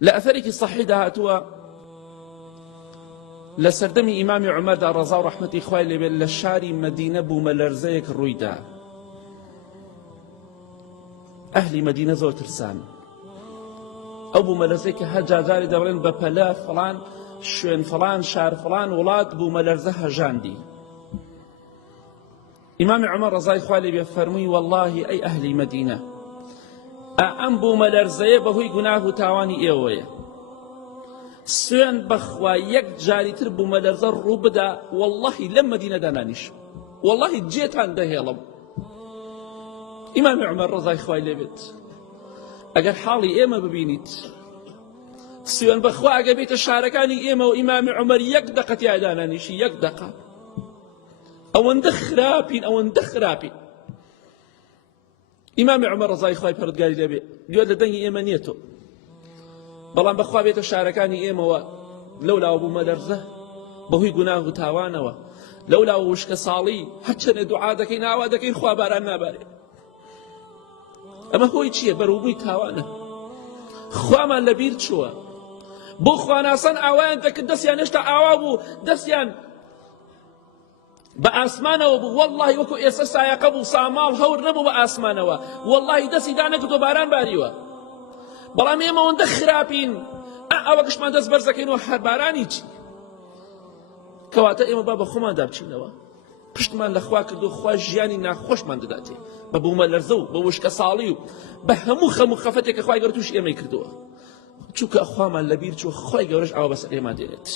لأثرك الصحيح دهاتوا لسردمي إمام عمر دا رضا ورحمة إخوائي للشاري مدينة بوملرزيك الرويدا أهل مدينة زور ترسان أو بوملرزيك هجا جاري دورين ببلا فلان شوين فلان شار فلان ولات بوملرزها جاندي إمام عمر رضا إخوائي بفرمي والله أي أهل مدينة ئەم بوومەلەرزەیە بەهۆی گوناه و تاوانی ئێوەیە سوێن بەخوا یەک جاریتر بوومەلەرزە ڕوو بدا وەڵڵاهی لەم مەدینەدا نانیشم وەڵڵاهی جێتان دەهێڵم. ئیمامی عومەر ڕەزای خوای لێ بێت ئەگەر حاڵی ئێمە ببینیت سوێن بەخوا ئەگە بێتە شارەکانی ئێمە و ئیمامی عومەر یەک دەقە تیایدا نانیشی یەک دەقە ئەوەندە خراپین ئەوەندە خراپین. إمام عمر رضای خوای پەروەردگاری لێبێ گوێ لە دەنگی ئێمە نییەتۆ بەڵام بەخوا بێتە شارەکانی ئێمەوە لەولاوە بوومەلەرزە بەهۆی گوناه و تاوانەوە لەولاوە وشکە ساڵی هەرچەندێ دوعا دەکەین ئاوا دەکەین خوا باران نابارێ. ئەمە هۆی چییە؟ بەرووبووی تاوانە. خوامان لەبیر چووە بۆ خواناسان ئاوایان دەکرد دەستیان هێشتا ئاوا بوو دەستیان بە ئاسمانەوە بوو وەڵڵاهی وەکو ئێستا سایەقە بوو ساماڵ هەور نەبوو بە ئاسمانەوە وەڵڵاهی دەستی دانەکردۆ باران باریوە. بەڵام ئێمە ئەوەندە خراپین ئەوە گشتمان دەست بەرز دەکەینەوە هەر بارانی چی کەواتە ئێمە با بە خۆماندا بچینەوە پشتمان لە خوا کردو خوا ژیانی ناخۆشمان دەداتێ بە بوومەلەرزە و بە وشکە ساڵی و بە هەموو خەم و خەفەتێک کە خوای گەورە تووشی ئێمەی کردووە چونکە خوامان لەبیر چوو خۆی گەورەش ئەوە بەسەر ئێمان دێنێت.